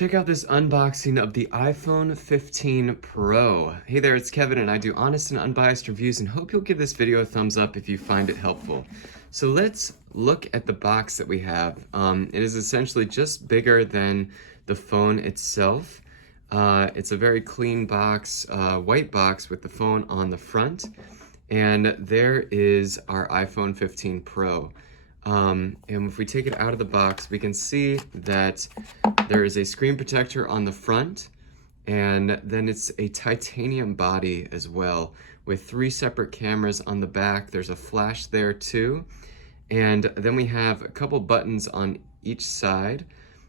Check out this unboxing of the iPhone 15 Pro. Hey there, it's Kevin and I do honest and unbiased reviews and hope you'll give this video a thumbs up if you find it helpful. So let's look at the box that we have. It is essentially just bigger than the phone itself. It's a very clean box, white box with the phone on the front. And there is our iPhone 15 Pro. And if we take it out of the box, we can see that there is a screen protector on the front, and then it's a titanium body as well, with 3 separate cameras on the back. There's a flash there too, and then we have a couple buttons on each side.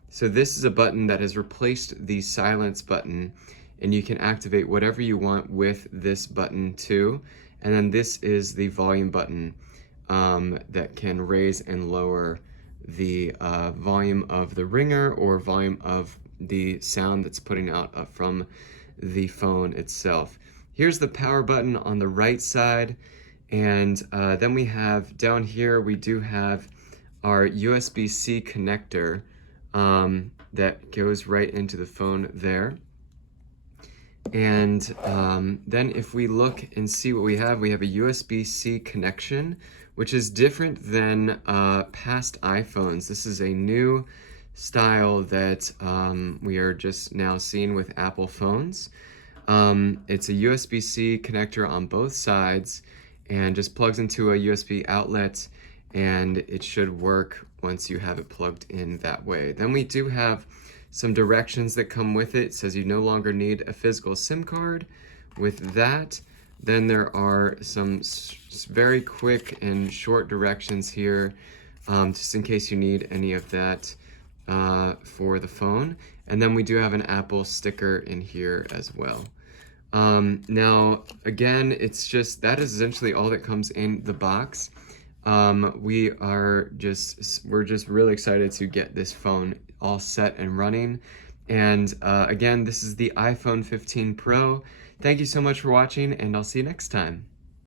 So this is a button that has replaced the silence button, and you can activate whatever you want with this button too. And then this is the volume button that can raise and lower the volume of the ringer or volume of the sound that's putting out from the phone itself. Here's the power button on the right side, and then we have down here, we do have our USB-C connector that goes right into the phone there. And then if we look and see what we have a USB-C connection, which is different than past iPhones. This is a new style that we are just now seeing with Apple phones. It's a USB-C connector on both sides and just plugs into a USB outlet, and it should work once you have it plugged in that way. Then we do have some directions that come with it. It says you no longer need a physical SIM card. With that, then there are some very quick and short directions here, just in case you need any of that for the phone. And then we do have an Apple sticker in here as well. Now, again, it's just, that is essentially all that comes in the box. We're just really excited to get this phone all set and running. And again, this is the iPhone 15 Pro. Thank you so much for watching, and I'll see you next time.